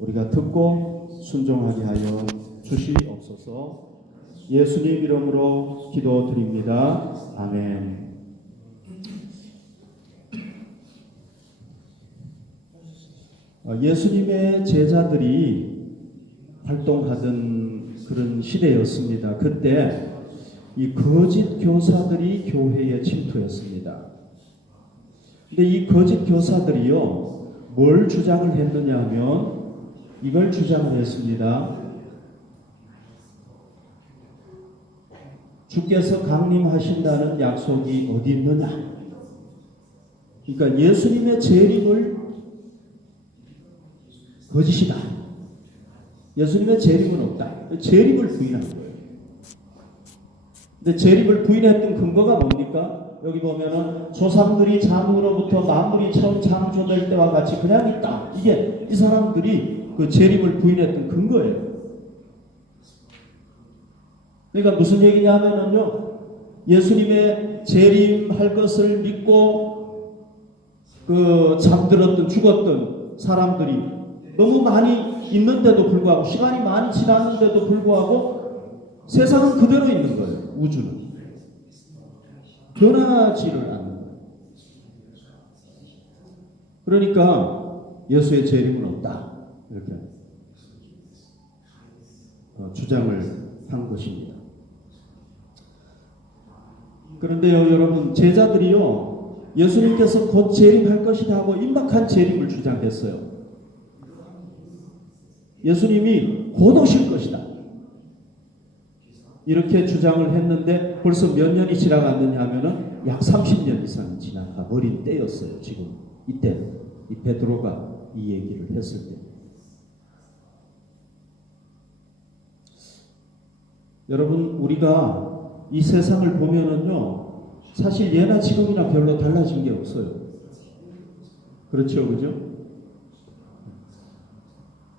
우리가 듣고 순종하게 하여 주시옵소서. 예수님 이름으로 기도드립니다. 아멘. 예수님의 제자들이 활동하던 그런 시대였습니다. 그때 이 거짓 교사들이 교회에 침투했습니다. 근데 이 거짓 교사들이요, 뭘 주장을 했느냐 하면 이걸 주장을 했습니다. 주께서 강림하신다는 약속이 어디 있느냐? 그러니까 예수님의 재림을 거짓이다. 예수님의 재림은 없다. 재림을 부인한 거예요. 근데 재림을 부인했던 근거가 뭡니까? 여기 보면은 조상들이 장으로부터 만물이 처음 창조될 때와 같이 그냥 있다. 이게 이 사람들이 그 재림을 부인했던 근거예요. 그러니까 무슨 얘기냐면은요, 예수님의 재림할 것을 믿고 그 잠들었던 죽었던 사람들이 너무 많이 있는데도 불구하고, 시간이 많이 지났는데도 불구하고 세상은 그대로 있는 거예요. 우주는 변하지를 않는 거예요. 그러니까 예수의 재림은 없다, 이렇게 주장을 한 것입니다. 그런데요, 여러분, 제자들이요, 예수님께서 곧 재림할 것이다 하고 임박한 재림을 주장했어요. 예수님이 곧 오실 것이다, 이렇게 주장을 했는데 벌써 몇 년이 지나갔느냐 하면은 약 30년 이상이 지나가 버린 때였어요. 지금 이때 이 베드로가 이 얘기를 했을 때. 여러분, 우리가 이 세상을 보면은요, 사실 예나 지금이나 별로 달라진 게 없어요. 그렇죠, 그죠?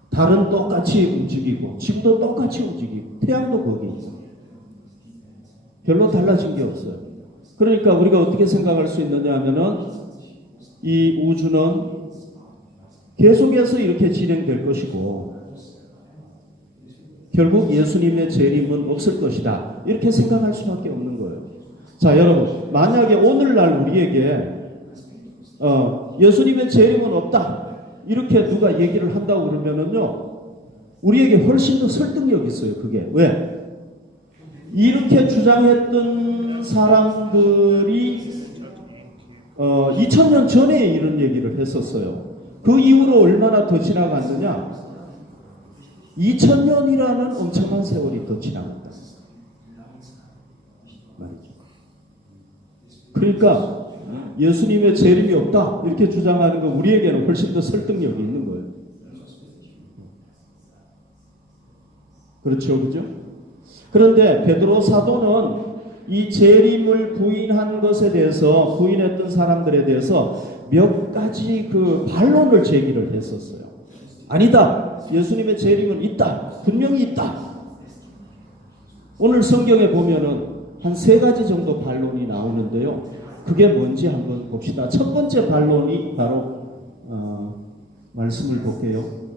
달은 똑같이 움직이고, 지구도 똑같이 움직이고, 태양도 거기 있어요. 별로 달라진 게 없어요. 그러니까 우리가 어떻게 생각할 수 있느냐 하면은 이 우주는 계속해서 이렇게 진행될 것이고 결국 예수님의 재림은 없을 것이다, 이렇게 생각할 수밖에 없는 거예요. 자, 여러분, 만약에 오늘날 우리에게 예수님의 재림은 없다, 이렇게 누가 얘기를 한다고 그러면은요, 우리에게 훨씬 더 설득력이 있어요. 그게 왜? 이렇게 주장했던 사람들이 2000년 전에 이런 얘기를 했었어요. 그 이후로 얼마나 더 지나갔느냐? 2000년이라는 엄청난 세월이 더 지나갑니다. 그러니까 예수님의 재림이 없다, 이렇게 주장하는 건 우리에게는 훨씬 더 설득력이 있는 거예요. 그렇죠, 그죠? 그런데 베드로 사도는 이 재림을 부인한 것에 대해서, 부인했던 사람들에 대해서 몇 가지 그 반론을 제기를 했었어요. 아니다, 예수님의 재림은 있다, 분명히 있다. 오늘 성경에 보면은 한 3가지 정도 반론이 나오는데요, 그게 뭔지 한번 봅시다. 첫 번째 반론이 바로 말씀을 볼게요.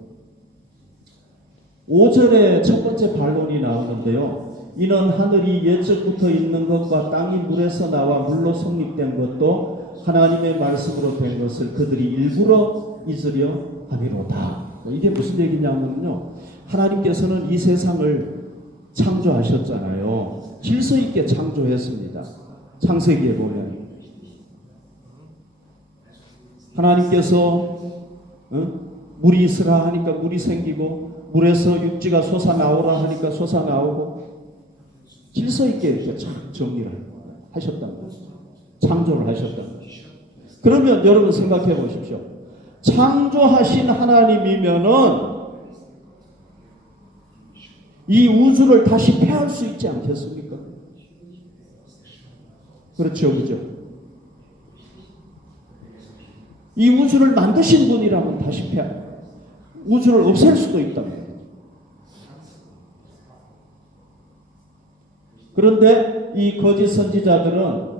5절에 첫 번째 반론이 나오는데요, 이는 하늘이 옛적부터 있는 것과 땅이 물에서 나와 물로 성립된 것도 하나님의 말씀으로 된 것을 그들이 일부러 잊으려 함이로다. 이게 무슨 얘기냐면요, 하나님께서는 이 세상을 창조하셨잖아요. 질서 있게 창조했습니다. 창세기에 보면 하나님께서 물이 있으라 하니까 물이 생기고, 물에서 육지가 솟아나오라 하니까 솟아나오고, 질서 있게 이렇게 정리를 하셨다는 거죠. 창조를 하셨다는 거죠. 그러면 여러분 생각해 보십시오. 창조하신 하나님이면은 이 우주를 다시 폐할 수 있지 않겠습니까? 그렇죠, 그죠? 이 우주를 만드신 분이라면 다시 우주를 없앨 수도 있다. 그런데 이 거짓 선지자들은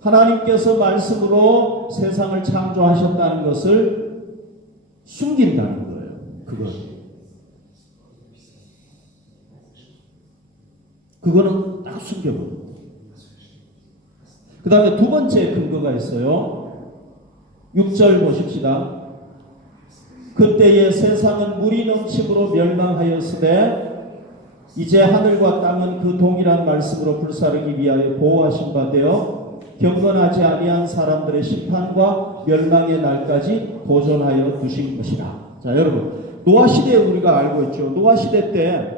하나님께서 말씀으로 세상을 창조하셨다는 것을 숨긴다는 거예요. 그거는 딱 숨겨버려요. 그 다음에 두 번째 근거가 있어요. 6절 보십시다. 그때의 세상은 물이 넘침으로 멸망하였으되 이제 하늘과 땅은 그 동일한 말씀으로 불사르기 위하여 보호하신 바 되어 경건하지 아니한 사람들의 심판과 멸망의 날까지 보존하여 두신 것이라. 자, 여러분, 노아 시대에 우리가 알고 있죠. 노아 시대 때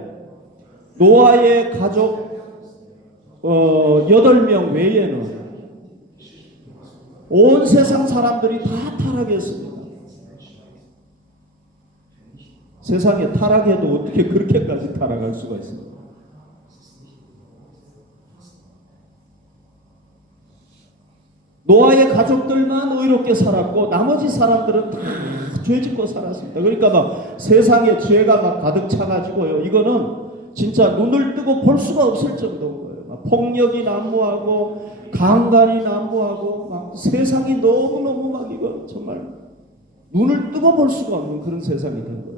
노아의 가족 8명 외에는 온 세상 사람들이 다 타락했습니다. 세상에 타락해도 어떻게 그렇게까지 타락할 수가 있습니까? 노아의 가족들만 의롭게 살았고 나머지 사람들은 다 죄짓고 살았습니다. 그러니까 막 세상에 죄가 막 가득 차가지고요. 이거는 진짜 눈을 뜨고 볼 수가 없을 정도인 거예요. 막 폭력이 난무하고 강간이 난무하고 막 세상이 너무너무 막 이거 정말 눈을 뜨고 볼 수가 없는 그런 세상이 된 거예요.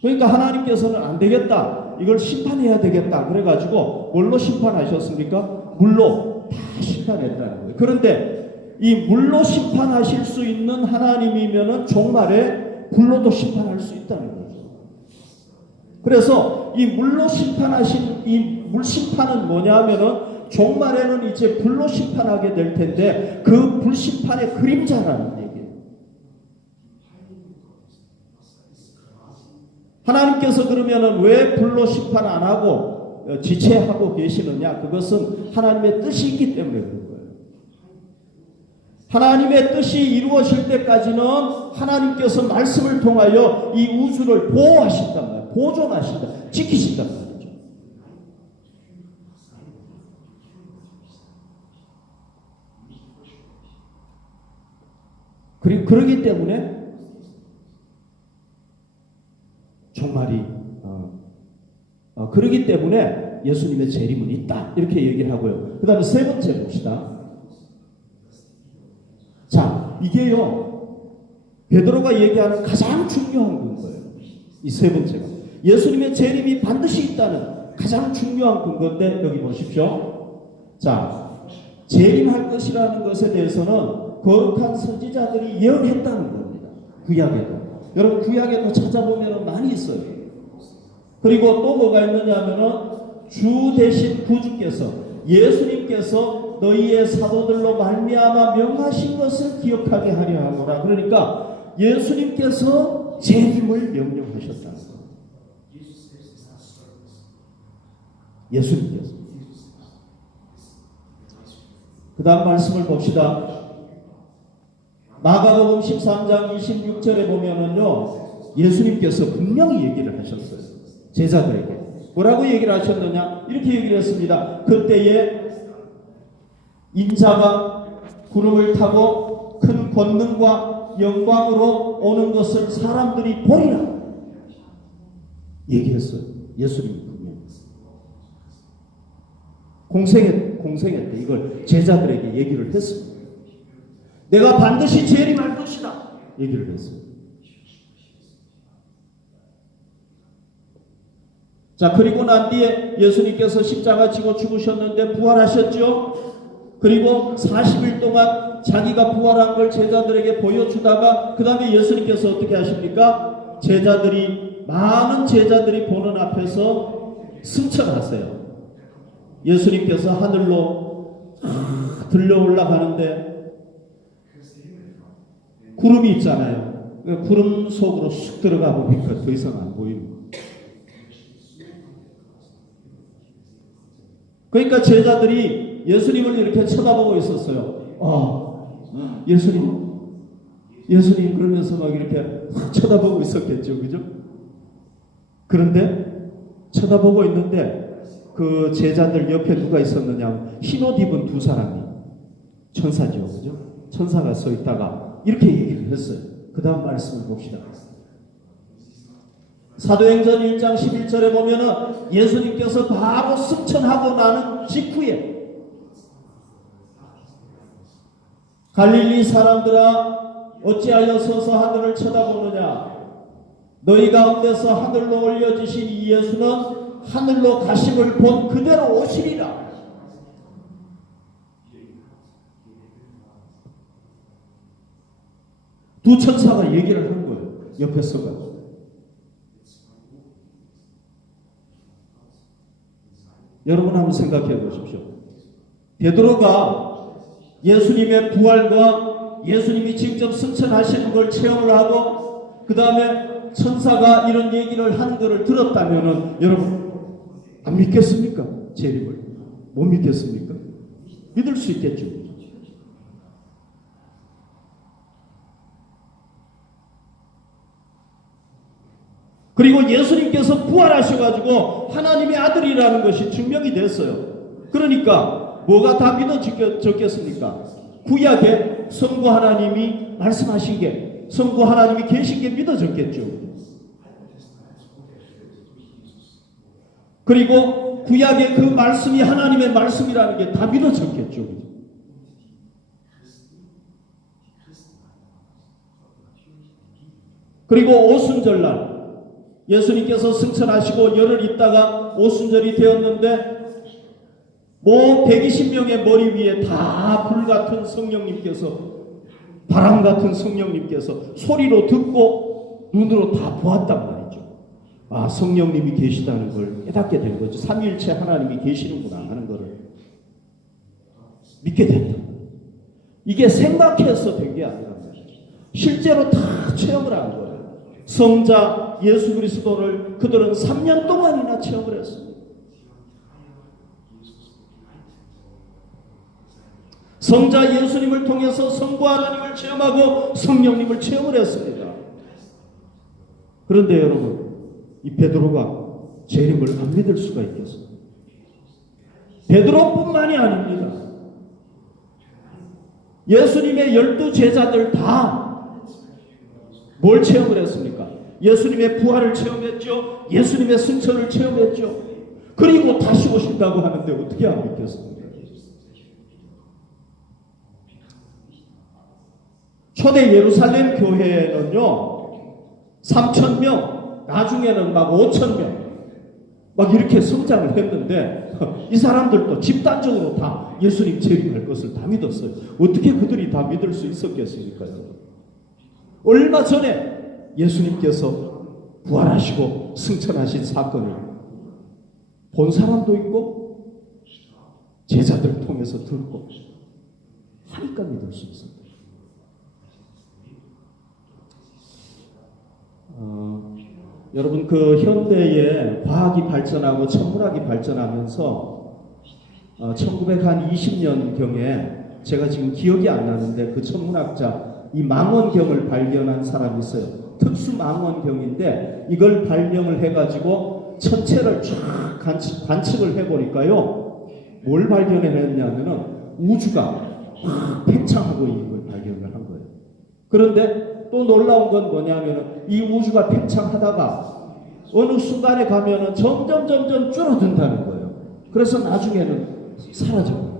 그러니까 하나님께서는 안 되겠다. 이걸 심판해야 되겠다. 그래가지고 뭘로 심판하셨습니까? 물로 다 심판했다는 거예요. 그런데 이 물로 심판하실 수 있는 하나님이면은 종말에 불로도 심판할 수 있다는 거예요. 그래서 이 물로 심판하신 이 물 심판은 뭐냐면은 종말에는 이제 불로 심판하게 될 텐데 그 불 심판의 그림자라는 얘기예요. 하나님께서 그러면은 왜 불로 심판 안 하고 지체하고 계시느냐? 그것은 하나님의 뜻이 있기 때문에 그런 거예요. 하나님의 뜻이 이루어질 때까지는 하나님께서 말씀을 통하여 이 우주를 보호하신단 말이에요. 보존하신다. 지키신단 말이죠. 그리고 그러기 때문에 종말이 그러기 때문에 예수님의 재림은 있다. 이렇게 얘기를 하고요. 그 다음에 세 번째 봅시다. 자, 이게요. 베드로가 얘기하는 가장 중요한 거예요. 이 세 번째가. 예수님의 재림이 반드시 있다는 가장 중요한 근거인데 여기 보십시오. 자, 재림할 것이라는 것에 대해서는 거룩한 선지자들이 예언했다는 겁니다. 구약에도. 여러분 구약에도 찾아보면 많이 있어요. 그리고 또 뭐가 있느냐 하면은 주 대신 구주께서 예수님께서 너희의 사도들로 말미암아 명하신 것을 기억하게 하려 하노라. 그러니까 예수님께서 재림을 명령하셨다는 거예요. 예수님께서. 그 다음 말씀을 봅시다. 마가복음 13장 26절에 보면은요, 예수님께서 분명히 얘기를 하셨어요. 제자들에게. 뭐라고 얘기를 하셨느냐? 이렇게 얘기를 했습니다. 그때에 인자가 구름을 타고 큰 권능과 영광으로 오는 것을 사람들이 보리라. 얘기했어요. 예수님이 분명히. 공생했대. 이걸 제자들에게 얘기를 했습니다. 내가 반드시 재림할 것이다. 얘기를 했어요. 자, 그리고 난 뒤에 예수님께서 십자가 지고 죽으셨는데 부활하셨죠. 그리고 40일 동안 자기가 부활한 걸 제자들에게 보여주다가 그 다음에 예수님께서 어떻게 하십니까? 많은 제자들이 보는 앞에서 승천하세요. 예수님께서 하늘로 들려 올라가는데 구름이 있잖아요. 구름 속으로 쑥 들어가 보니까 더 이상 안 보이는 거예요. 그러니까 제자들이 예수님을 이렇게 쳐다보고 있었어요. 예수님 그러면서 막 이렇게 쳐다보고 있었겠죠. 그죠? 그런데 쳐다보고 있는데 그 제자들 옆에 누가 있었느냐? 흰옷 입은 두 사람이 천사죠. 그죠? 천사가 서 있다가 이렇게 얘기를 했어요. 그 다음 말씀을 봅시다. 사도행전 1장 11절에 보면은 예수님께서 바로 승천하고 나는 직후에 갈릴리 사람들아 어찌하여 서서 하늘을 쳐다보느냐? 너희 가운데서 하늘로 올려지신 이 예수는 하늘로 가심을 본 그대로 오시리라. 두 천사가 얘기를 하는 거예요. 옆에서가. 여러분 한번 생각해 보십시오. 베드로가 예수님의 부활과 예수님이 직접 승천하시는 걸 체험을 하고 그 다음에 천사가 이런 얘기를 하는 것을 들었다면 여러분 안 믿겠습니까? 재림을. 못 믿겠습니까? 믿을 수 있겠죠. 그리고 예수님께서 부활하셔가지고 하나님의 아들이라는 것이 증명이 됐어요. 그러니까 뭐가 다 믿어졌겠습니까? 구약에 성부 하나님이 말씀하신 게, 성부 하나님이 계신 게 믿어졌겠죠. 그리고 구약의 그 말씀이 하나님의 말씀이라는 게 다 믿어졌겠죠. 그리고 오순절날 예수님께서 승천하시고 열흘 있다가 오순절이 되었는데 뭐 120명의 머리 위에 다 불같은 성령님께서, 바람 같은 성령님께서 소리로 듣고 눈으로 다 보았단 말이죠. 아, 성령님이 계시다는 걸 깨닫게 된 거죠. 삼위일체 하나님이 계시는구나 하는 것을 믿게 됐다. 이게 생각해서 된 게 아니라 실제로 다 체험을 한 거예요. 성자 예수 그리스도를 그들은 3년 동안이나 체험을 했습니다. 성자 예수님을 통해서 성부 하나님을 체험하고 성령님을 체험을 했습니다. 그런데 여러분, 이 베드로가 재림을 안 믿을 수가 있겠어요? 베드로뿐만이 아닙니다. 예수님의 12 제자들 다 뭘 체험을 했습니까? 예수님의 부활을 체험했죠. 예수님의 승천을 체험했죠. 그리고 다시 오신다고 하는데 어떻게 안 믿겠습니까? 초대 예루살렘 교회는요 3,000명, 나중에는 막 5,000명 막 이렇게 성장을 했는데 이 사람들도 집단적으로 다 예수님 재림할 것을 다 믿었어요. 어떻게 그들이 다 믿을 수 있었겠습니까? 얼마 전에 예수님께서 부활하시고 승천하신 사건을 본 사람도 있고 제자들을 통해서 듣고 하니까 믿을 수 있어요. 여러분 그 현대에 과학이 발전하고 천문학이 발전하면서 1920년경에 제가 지금 기억이 안 나는데 그 천문학자 이 망원경을 발견한 사람이 있어요. 특수 망원경인데 이걸 발명을 해가지고 천체를 쫙 관측을 해보니까요 뭘 발견해냈냐면은 우주가 막 팽창하고 있는 걸 발견을 한 거예요. 그런데 또 놀라운 건 뭐냐면은 이 우주가 팽창하다가 어느 순간에 가면은 점점 줄어든다는 거예요. 그래서 나중에는 사라져요.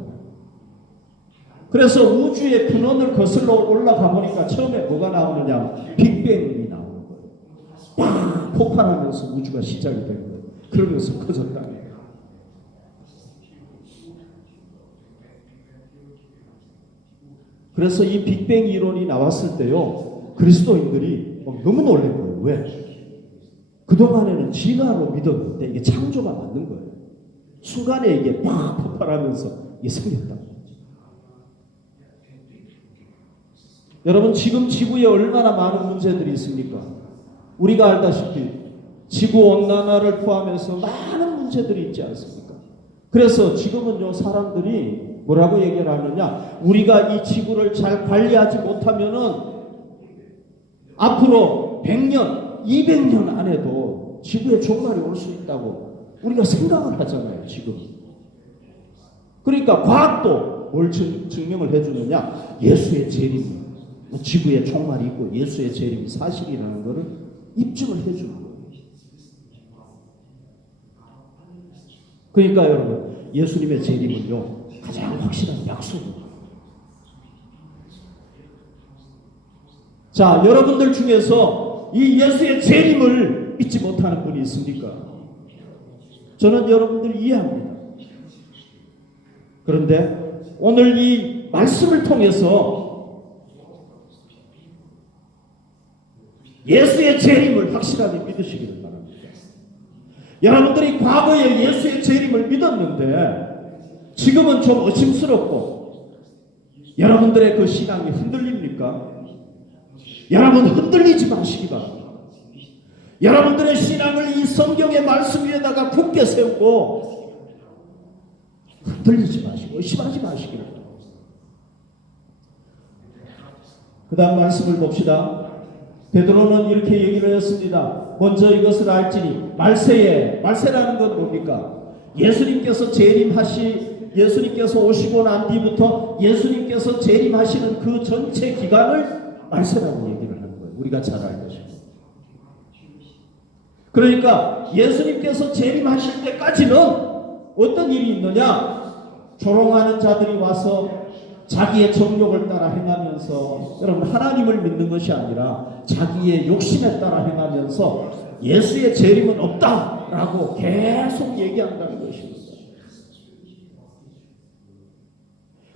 그래서 우주의 근원을 거슬러 올라가 보니까 처음에 뭐가 나오느냐, 빅뱅이 나오는 거예요. 팍 폭발하면서 우주가 시작이 된 거예요. 그러면서 커졌다는 거예요. 그래서 이 빅뱅 이론이 나왔을 때요 그리스도인들이 너무 놀란 거예요. 왜? 그동안에는 진화로 믿었는데 이게 창조가 맞는 거예요. 순간에 이게 팍 폭발하면서 이게 생겼다. 여러분 지금 지구에 얼마나 많은 문제들이 있습니까? 우리가 알다시피 지구온난화를 포함해서 많은 문제들이 있지 않습니까? 그래서 지금은요 사람들이 뭐라고 얘기를 하느냐, 우리가 이 지구를 잘 관리하지 못하면은 앞으로 100년, 200년 안에도 지구에 종말이 올 수 있다고 우리가 생각을 하잖아요 지금. 그러니까 과학도 뭘 증명을 해주느냐, 예수의 재림, 지구에 종말이 있고 예수의 재림이 사실이라는 것을 입증을 해주는 거예요. 그러니까 여러분 예수님의 재림은요, 가장 확실한 약속입니다. 자, 여러분들 중에서 이 예수의 재림을 믿지 못하는 분이 있습니까? 저는 여러분들 이해합니다. 그런데 오늘 이 말씀을 통해서 예수의 재림을 확실하게 믿으시기를 바랍니다. 여러분들이 과거에 예수의 재림을 믿었는데 지금은 좀 의심스럽고 여러분들의 그 신앙이 흔들립니까? 여러분 흔들리지 마시기 바랍니다. 여러분들의 신앙을 이 성경의 말씀 위에다가 굳게 세우고 흔들리지 마시고 의심하지 마시기 바랍니다. 그 다음 말씀을 봅시다. 베드로는 이렇게 얘기를 했습니다. 먼저 이것을 알지니 말세라는 건 뭡니까? 예수님께서 오시고 난 뒤부터 예수님께서 재림하시는 그 전체 기간을 말세라고 얘기를 하는 거예요. 우리가 잘 알듯이. 그러니까 예수님께서 재림하실 때까지는 어떤 일이 있느냐? 조롱하는 자들이 와서 자기의 정욕을 따라 행하면서, 여러분 하나님을 믿는 것이 아니라 자기의 욕심에 따라 행하면서 예수의 재림은 없다라고 계속 얘기한다는 것입니다.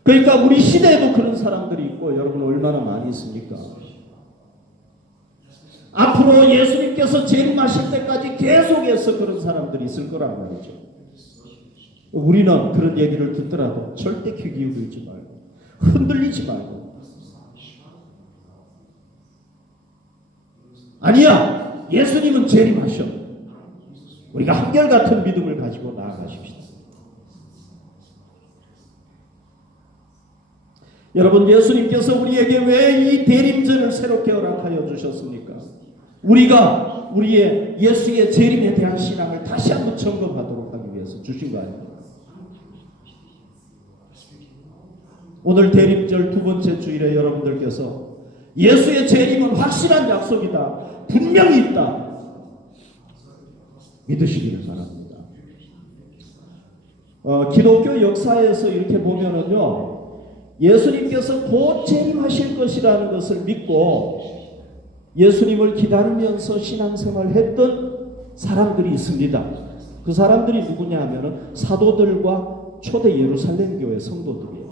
그러니까 우리 시대에도 그런 사람들이 있고 여러분 얼마나 많이 있습니까? 앞으로 예수님께서 재림하실 때까지 계속해서 그런 사람들이 있을 거란 말이죠. 우리는 그런 얘기를 듣더라도 절대 귀 기울이지 말고 흔들리지 말고, 아니야, 예수님은 재림하셔. 우리가 한결같은 믿음을 가지고 나아가십시다. 여러분, 예수님께서 우리에게 왜 이 대림절을 새롭게 허락하여 주셨습니까? 우리가 우리의 예수의 재림에 대한 신앙을 다시 한번 점검하도록 하기 위해서 주신 거 아닙니까? 오늘 대림절 두 번째 주일에 여러분들께서 예수의 재림은 확실한 약속이다, 분명히 있다, 믿으시기를 바랍니다. 기독교 역사에서 이렇게 보면은요, 예수님께서 곧 재림하실 것이라는 것을 믿고 예수님을 기다리면서 신앙생활을 했던 사람들이 있습니다. 그 사람들이 누구냐 하면은 사도들과 초대 예루살렘 교회 성도들이에요.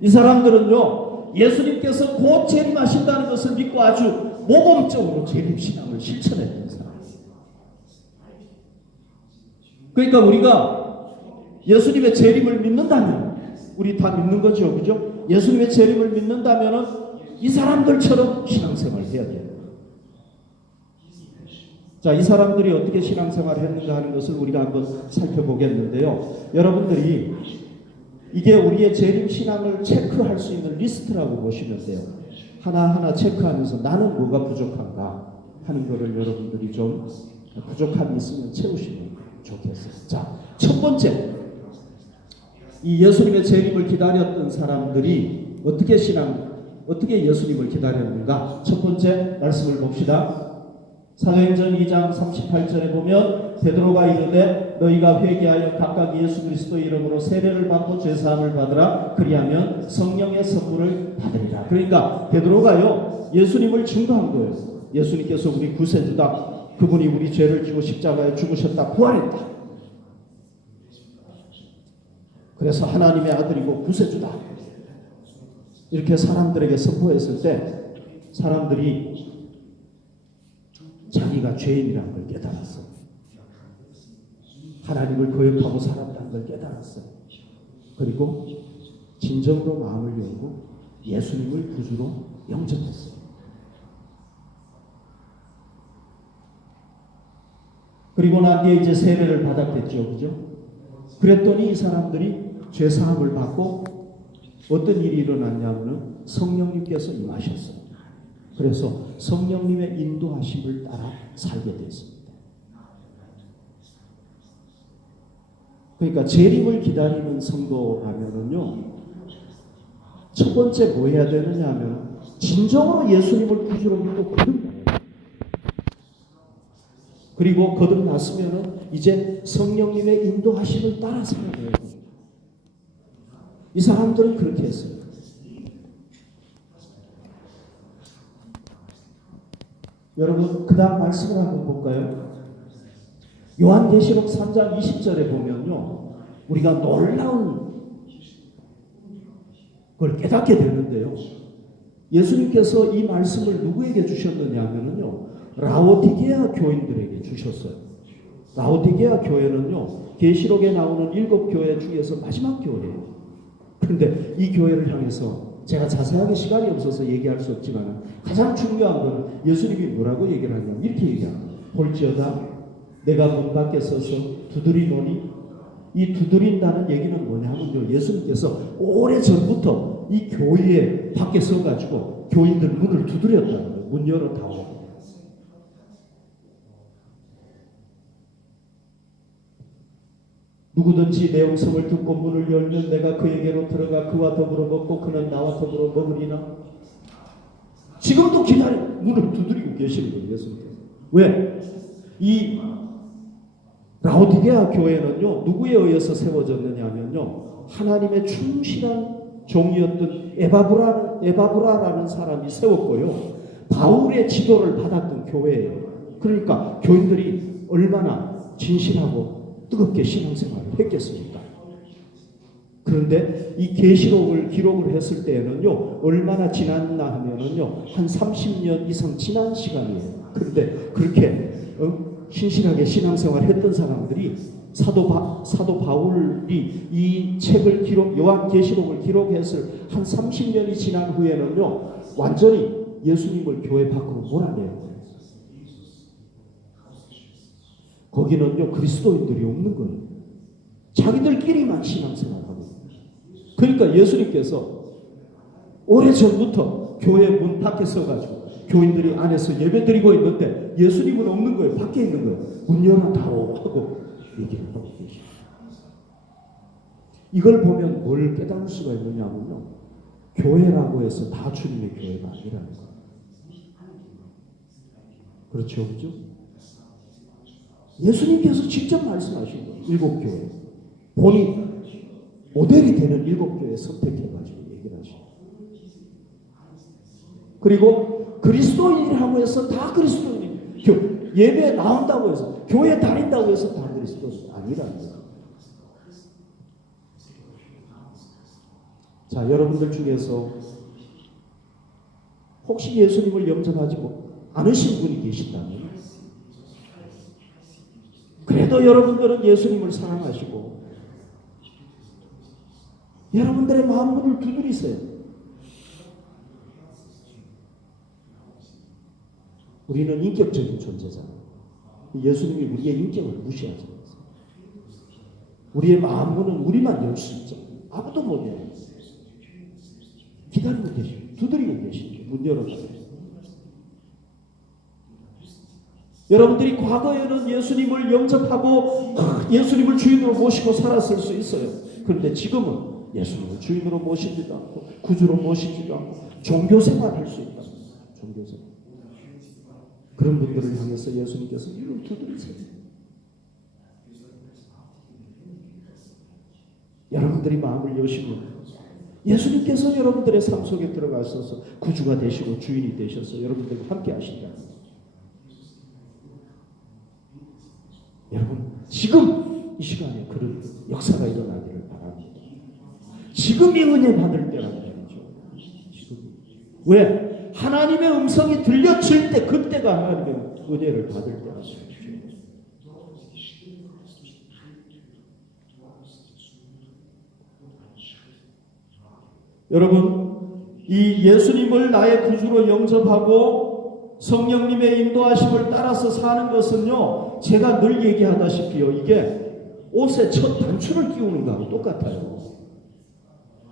이 사람들은요, 예수님께서 곧 재림하신다는 것을 믿고 아주 모범적으로 재림신앙을 실천했던 사람이에요. 그러니까 우리가 예수님의 재림을 믿는다면, 우리 다 믿는 거죠, 그죠? 예수님의 재림을 믿는다면 이 사람들처럼 신앙생활을 해야 돼요. 자, 이 사람들이 어떻게 신앙생활을 했는가 하는 것을 우리가 한번 살펴보겠는데요. 여러분들이 이게 우리의 재림 신앙을 체크할 수 있는 리스트라고 보시면 돼요. 하나하나 체크하면서 나는 뭐가 부족한가 하는 거를 여러분들이 좀 부족함이 있으면 채우시면 좋겠어요. 자, 첫 번째, 이 예수님의 재림을 기다렸던 사람들이 어떻게 예수님을 기다렸는가? 첫 번째 말씀을 봅시다. 사도행전 2장 38절에 보면 베드로가 이르되 너희가 회개하여 각각 예수 그리스도 이름으로 세례를 받고 죄사함을 받으라. 그리하면 성령의 선물을 받으리라. 그러니까 베드로가요, 예수님을 증거한 거예요. 예수님께서 우리 구세주다. 그분이 우리 죄를 지고 십자가에 죽으셨다. 부활했다. 그래서 하나님의 아들이고 구세주다. 이렇게 사람들에게 선포했을 때 사람들이 자기가 죄인이라는 걸 깨달았어요. 하나님을 거역하고 살았다는 걸 깨달았어요. 그리고 진정으로 마음을 열고 예수님을 구주로 영접했어요. 그리고 난 뒤에 이제 세례를 받았겠죠, 그죠? 그랬더니 이 사람들이 죄사함을 받고 어떤 일이 일어났냐면 성령님께서 임하셨어요. 그래서 성령님의 인도하심을 따라 살게 됐습니다. 그러니까 재림을 기다리는 성도라면은요, 첫 번째 뭐 해야 되느냐 하면 진정으로 예수님을 구주로 믿고 거듭나요. 그리고 거듭났으면은 이제 성령님의 인도하심을 따라 살아야 돼요. 이 사람들은 그렇게 했어요. 여러분 그 다음 말씀을 한번 볼까요? 요한계시록 3장 20절에 보면요, 우리가 놀라운 걸 깨닫게 되는데요, 예수님께서 이 말씀을 누구에게 주셨느냐 하면요, 라오디게아 교인들에게 주셨어요. 라오디게아 교회는요, 계시록에 나오는 7교회 중에서 마지막 교회예요. 그런데 이 교회를 향해서 제가 자세하게 시간이 없어서 얘기할 수 없지만 가장 중요한 것은 예수님이 뭐라고 얘기를 하냐면 이렇게 얘기합니다. 볼지어다 내가 문 밖에 서서 두드리노니, 이 두드린다는 얘기는 뭐냐면요, 예수님께서 오래전부터 이 교회 밖에 서가지고 교인들 문을 두드렸다는 거예요. 문 열어다오. 누구든지 내 음성을 듣고 문을 열면 내가 그에게로 들어가 그와 더불어 먹고 그는 나와 더불어 먹으리나. 지금도 문을 두드리고 계시는 거예요, 예수님께서. 왜? 이 라오디게아 교회는요, 누구에 의해서 세워졌느냐 하면요, 하나님의 충실한 종이었던 에바브라라는 사람이 세웠고요, 바울의 지도를 받았던 교회예요. 그러니까 교인들이 얼마나 진실하고 뜨겁게 신앙생활을 했겠습니까? 그런데 이 계시록을 기록을 했을 때에는요, 얼마나 지났나 하면은요, 한 30년 이상 지난 시간이에요. 그런데 그렇게 신실하게 신앙생활을 했던 사람들이 사도 바울이 이 책을 요한계시록을 기록했을 한 30년이 지난 후에는요, 완전히 예수님을 교회 밖으로 몰아내요. 거기는요, 그리스도인들이 없는 거예요. 자기들끼리만 신앙생활하고. 그러니까 예수님께서 오래전부터 교회 문 밖에 서가지고 교인들이 안에서 예배드리고 있는데 예수님은 없는 거예요. 밖에 있는 거예요. 문 열어다오 하고 얘기를 하고 계십니다. 이걸 보면 뭘 깨달을 수가 있느냐면요, 교회라고 해서 다 주님의 교회가 아니라는 거예요. 그렇죠, 그죠? 예수님께서 직접 말씀하신 거예요. 7교회. 본인 모델이 되는 7교회 선택해가지고 얘기를 하시고. 그리고 그리스도인이라고 해서 다 그리스도인. 예배에 나온다고 해서, 교회 다닌다고 해서 다 그리스도인 아니라는 거예요. 자, 여러분들 중에서 혹시 예수님을 영접하지 않으신 분이 계신다면, 그래도 여러분들은 예수님을 사랑하시고 여러분들의 마음문을 두드리세요. 우리는 인격적인 존재잖아요. 예수님이 우리의 인격을 무시하지 않습니다. 우리의 마음문은 우리만 열 수 있죠. 아무도 못 열어요. 기다리고 계시고 두드리고 계시고 문 열어주세요. 여러분들이 과거에는 예수님을 영접하고 예수님을 주인으로 모시고 살았을 수 있어요. 그런데 지금은 예수님을 주인으로 모시지도 않고 구주로 모시지도 않고 종교생활 할 수 있다. 종교생활. 그런 분들을 향해서 예수님께서 이를 두드리세요. 여러분들이 마음을 여시면 예수님께서 여러분들의 삶 속에 들어가셔서 구주가 되시고 주인이 되셔서 여러분들과 함께 하신다. 여러분, 지금 이 시간에 그런 역사가 일어나기를 바랍니다. 지금이 은혜 받을 때라는 말이죠. 지금. 왜? 하나님의 음성이 들려질 때, 그때가 하나님의 은혜를 받을 때라는 말이죠. 여러분, 이 예수님을 나의 구주로 영접하고 성령님의 인도하심을 따라서 사는 것은요, 제가 늘 얘기하다시피요, 이게 옷에 첫 단추를 끼우는 거하고 똑같아요.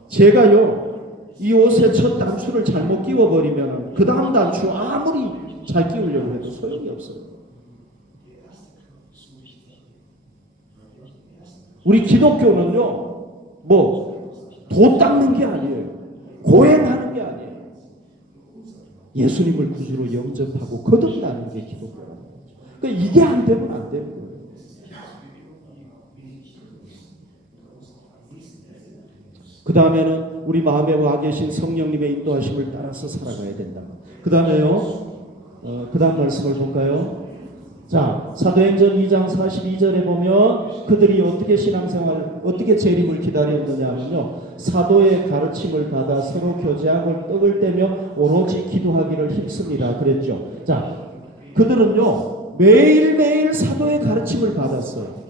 제가요, 이 옷에 첫 단추를 잘못 끼워버리면 그 다음 단추 아무리 잘 끼우려고 해도 소용이 없어요. 우리 기독교는요, 도 닦는 게 아니에요. 고행하는 게 아니에요. 예수님을 구주로 영접하고 거듭나는 게 기독교예요. 그러니까 이게 안 되면 안 되는 거예요. 그 다음에는 우리 마음에 와 계신 성령님의 인도하심을 따라서 살아가야 된다. 그 다음에요, 그 다음 말씀을 볼까요? 자, 사도행전 2장 42절에 보면 그들이 어떻게 신앙생활, 어떻게 재림을 기다렸느냐 하면요. 사도의 가르침을 받아 서로 교제하고 떡을 떼며 오로지 기도하기를 힘씁니다. 그랬죠. 자, 그들은요. 매일매일 사도의 가르침을 받았어요.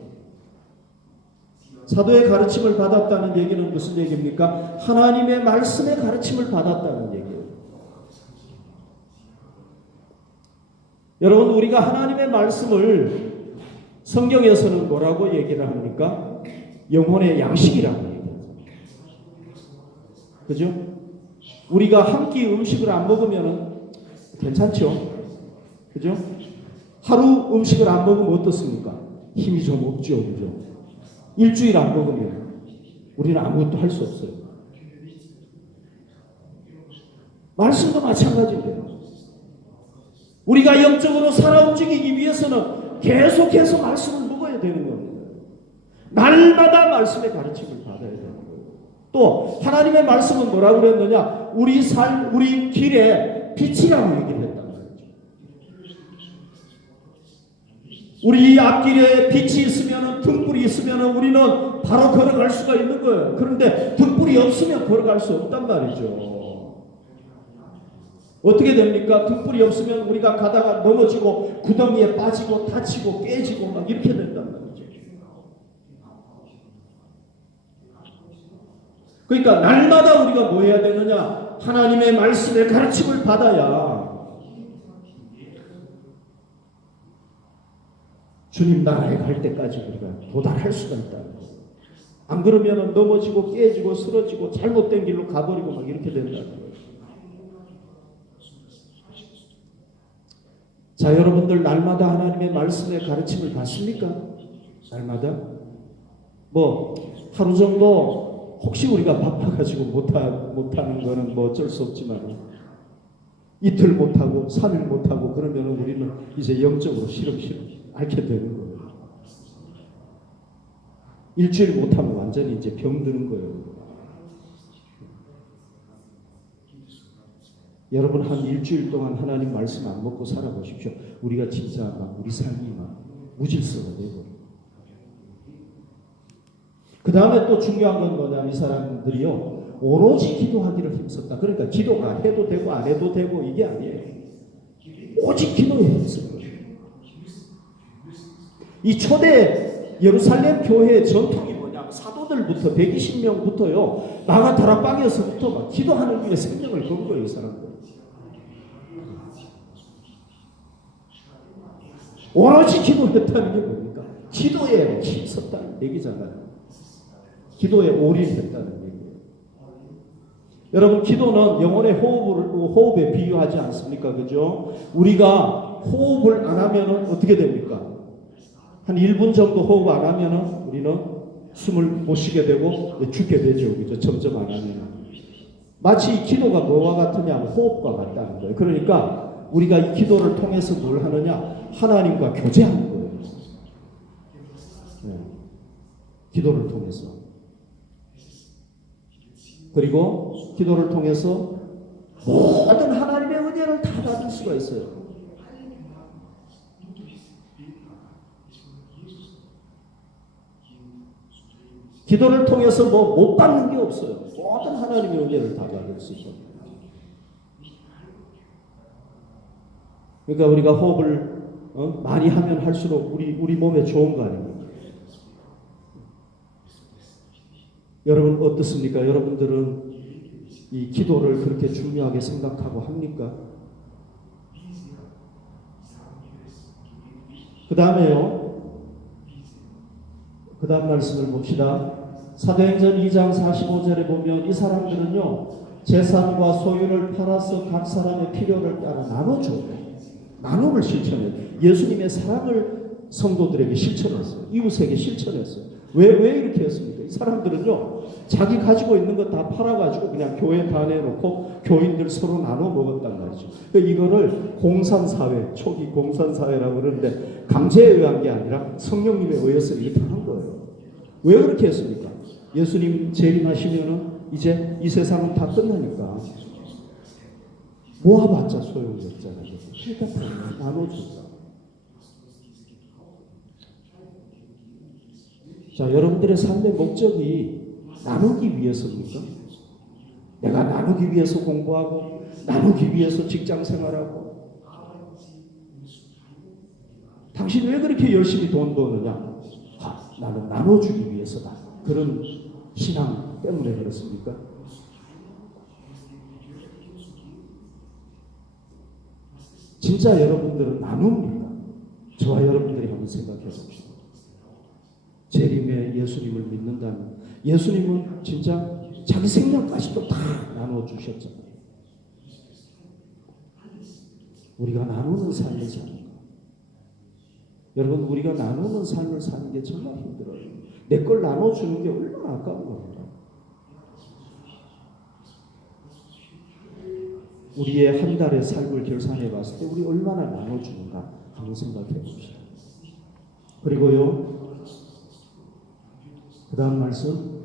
사도의 가르침을 받았다는 얘기는 무슨 얘기입니까? 하나님의 말씀의 가르침을 받았다는 얘기예요. 여러분, 우리가 하나님의 말씀을 성경에서는 뭐라고 얘기를 합니까? 영혼의 양식이라고 얘기해요. 그죠? 우리가 한 끼 음식을 안 먹으면 괜찮죠? 그죠? 하루 음식을 안 먹으면 어떻습니까? 힘이 좀 없죠, 그죠? 일주일 안 먹으면 우리는 아무것도 할 수 없어요. 말씀도 마찬가지인데요. 우리가 영적으로 살아 움직이기 위해서는 계속해서 말씀을 먹어야 되는 겁니다. 날마다 말씀의 가르침을 받아야 되는 거예요. 또 하나님의 말씀은 뭐라고 그랬느냐? 우리 길의 빛이라고 얘기를 했단 말이죠. 우리 앞길에 빛이 있으면, 등불이 있으면 우리는 바로 걸어갈 수가 있는 거예요. 그런데 등불이 없으면 걸어갈 수 없단 말이죠. 어떻게 됩니까? 등불이 없으면 우리가 가다가 넘어지고 구덩이에 빠지고 다치고 깨지고 막 이렇게 된단 말이죠. 그러니까 날마다 우리가 뭐 해야 되느냐? 하나님의 말씀의 가르침을 받아야 주님 나라에 갈 때까지 우리가 도달할 수가 있다. 안 그러면 넘어지고 깨지고 쓰러지고 잘못된 길로 가버리고 막 이렇게 된다는 거예요. 자, 여러분들 날마다 하나님의 말씀의 가르침을 받습니까? 날마다? 뭐 하루 정도 혹시 우리가 바빠가지고 못하는 거는 뭐 어쩔 수 없지만 이틀 못하고 3일 못하고 그러면 우리는 이제 영적으로 시름시름 앓게 되는 거예요. 일주일 못하면 완전히 이제 병드는 거예요. 여러분 한 일주일 동안 하나님 말씀 안 먹고 살아보십시오. 우리가 진짜 막 우리 삶이 막 무질서가 되고. 그 다음에 또 중요한 건 뭐냐면 이 사람들이요. 오로지 기도하기를 힘썼다. 그러니까 기도가 해도 되고 안 해도 되고 이게 아니에요. 오직 기도에 힘썼다. 이 초대 예루살렘 교회의 전통이 뭐냐? 사도들부터 120명부터요. 나가 다락방에서부터 막 기도하는 일에 생명을 건 거예요, 이 사람들. 오로지 기도했다는 게 뭡니까? 기도에 힘썼다는 얘기잖아요. 기도에 올인했다는 얘기예요. 여러분, 기도는 영혼의 호흡에 비유하지 않습니까? 그죠? 우리가 호흡을 안 하면 어떻게 됩니까? 한 1분 정도 호흡 안 하면 우리는 숨을 못 쉬게 되고 죽게 되죠. 그죠? 점점 안 하면. 마치 이 기도가 뭐와 같으냐? 호흡과 같다는 거예요. 그러니까 우리가 이 기도를 통해서 뭘 하느냐? 하나님과 교제하는 거예요. 네. 기도를 통해서. 그리고 기도를 통해서 모든 하나님의 은혜를 다 받을 수가 있어요. 기도를 통해서 뭐 못 받는 게 없어요. 모든 하나님의 은혜를 다 받을 수 있어요. 그러니까 우리가 호흡을 많이 하면 할수록 우리 몸에 좋은 거 아닙니까? 여러분 어떻습니까? 여러분들은 이 기도를 그렇게 중요하게 생각하고 합니까? 그 다음에요. 그 다음 말씀을 봅시다. 사도행전 2장 45절에 보면 이 사람들은요. 재산과 소유를 팔아서 각 사람의 필요를 따라 나눠줘요. 나눔을 실천해요. 예수님의 사랑을 성도들에게 실천했어요. 이웃에게 실천했어요. 왜 이렇게 했습니까? 이 사람들은요, 자기 가지고 있는 거 다 팔아가지고 그냥 교회 다 내놓고 교인들 서로 나눠 먹었단 말이죠. 이거를 공산사회, 초기 공산사회라고 그러는데 강제에 의한 게 아니라 성령님에 의해서 이렇게 한 거예요. 왜 그렇게 했습니까? 예수님 재림하시면은 이제 이 세상은 다 끝나니까 모아봤자 소용이 없잖아요. 그러니까 다 나눠줬다. 자, 여러분들의 삶의 목적이 나누기 위해서입니까? 내가 나누기 위해서 공부하고 나누기 위해서 직장 생활하고. 당신 왜 그렇게 열심히 돈 버느냐? 나는 나눠주기 위해서다. 그런 신앙 때문에 그렇습니까? 진짜 여러분들은 나눕니까? 저와 여러분들이 한번 생각해 봅시다. 재림의 예수님을 믿는다면 예수님은 진짜 자기 생명까지도 다 나눠주셨잖아요. 우리가 나누는 삶을 사는 거. 여러분, 우리가 나누는 삶을 사는 게 정말 힘들어요. 내 걸 나눠주는 게 얼마나 아까운 겁니다. 우리의 한 달의 삶을 결산해 봤을 때 우리 얼마나 나눠주는가 한번 생각해 봅시다. 그리고요, 그 다음 말씀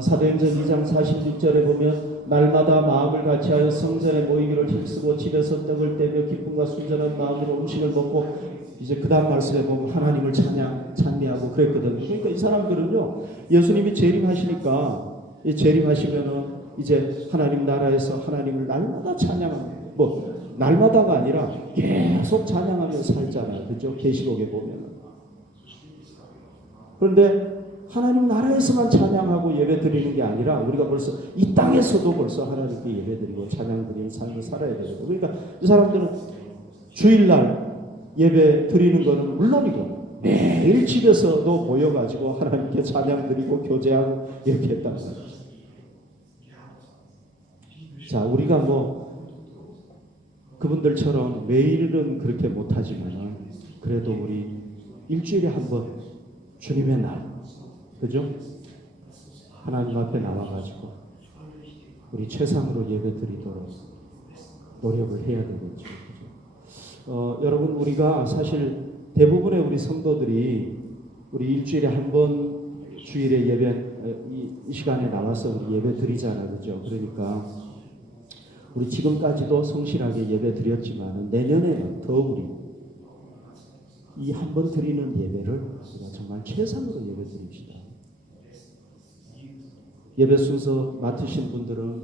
사도행전 2장 46절에 보면 날마다 마음을 같이하여 성전에 모이기를 힘쓰고 집에서 떡을 떼며 기쁨과 순전한 마음으로 음식을 먹고, 이제 그 다음 말씀에 보면 하나님을 찬미하고 그랬거든요. 그러니까 이 사람들은요, 예수님이 재림하시니까 재림하시면은 이제 하나님 나라에서 하나님을 날마다 찬양하는, 날마다가 아니라 계속 찬양하며 살잖아요. 그죠? 계시록에 보면. 그런데 하나님 나라에서만 찬양하고 예배 드리는 게 아니라 우리가 벌써 이 땅에서도 벌써 하나님께 예배 드리고 찬양 드리는 삶을 살아야 되고. 그러니까 이 사람들은 주일날 예배 드리는 것은 물론이고 매일 집에서도 모여가지고 하나님께 찬양 드리고 교제하고 이렇게 했단 말이에요. 자, 우리가 그분들처럼 매일은 그렇게 못하지만 그래도 우리 일주일에 한 번 주님의 날, 그죠? 하나님 앞에 나와가지고 우리 최상으로 예배 드리도록 노력을 해야 되겠죠. 여러분, 우리가 사실 대부분의 우리 성도들이 우리 일주일에 한 번 주일에 예배, 이 시간에 나와서 우리 예배 드리잖아요. 그죠? 그러니까 우리 지금까지도 성실하게 예배 드렸지만 내년에는 더 우리 이 한 번 드리는 예배를 우리가 정말 최선으로 예배 드립시다. 예배 순서 맡으신 분들은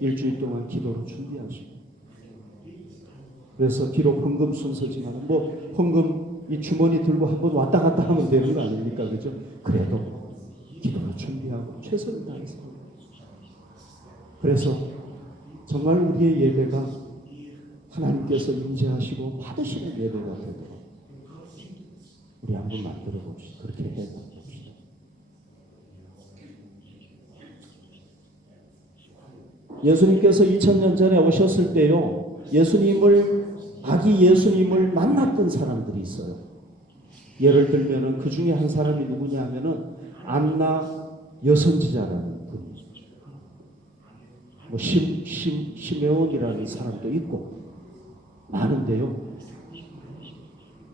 일주일 동안 기도로 준비하시고, 그래서 비록 헌금 순서지만 헌금 이 주머니 들고 한 번 왔다 갔다 하면 되는 거 아닙니까? 그죠? 그래도 기도로 준비하고 최선을 다해서, 그래서 정말 우리의 예배가 하나님께서 인지하시고 받으시는 예배가 되도록 우리 한번 만들어 봅시다. 그렇게 해 봅시다. 예수님께서 2000년 전에 오셨을 때요, 아기 예수님을 만났던 사람들이 있어요. 예를 들면은 그 중에 한 사람이 누구냐 하면은 안나 여선지자라는 분이죠. 시메온이라는 사람도 있고 많은데요.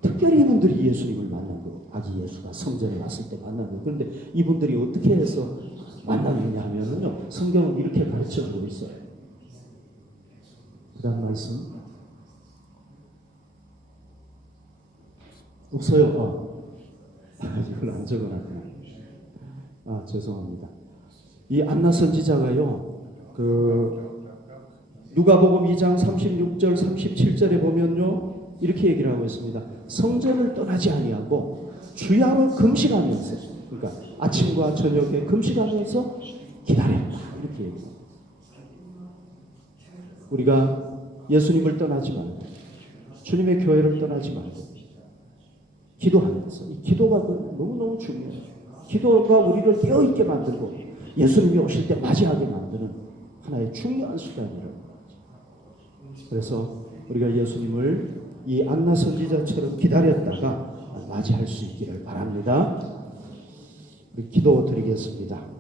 특별히 이분들이 예수님을 만난 거예요. 아기 예수가 성전에 왔을 때 만난 거예요. 그런데 이분들이 어떻게 해서 만났느냐 하면은요, 성경은 이렇게 가르쳐주고 있어요. 그 다음 말씀. 없어요. 이걸 안 적어놨구나. 죄송합니다. 이 안나 선지자가요, 누가복음 2장 36절 37절에 보면요, 이렇게 얘기를 하고 있습니다. 성전을 떠나지 아니하고 주야로 금식하면서, 그러니까 아침과 저녁에 금식하면서 기다렸다, 이렇게 얘기합니다. 우리가 예수님을 떠나지 말고 주님의 교회를 떠나지 말고 기도하면서, 이 기도가 너무너무 중요해요. 기도가 우리를 깨어있게 만들고 예수님이 오실 때 맞이하게 만드는 하나의 중요한 수단이에요. 그래서 우리가 예수님을 이 안나 선지자처럼 기다렸다가 맞이할 수 있기를 바랍니다. 우리 기도 드리겠습니다.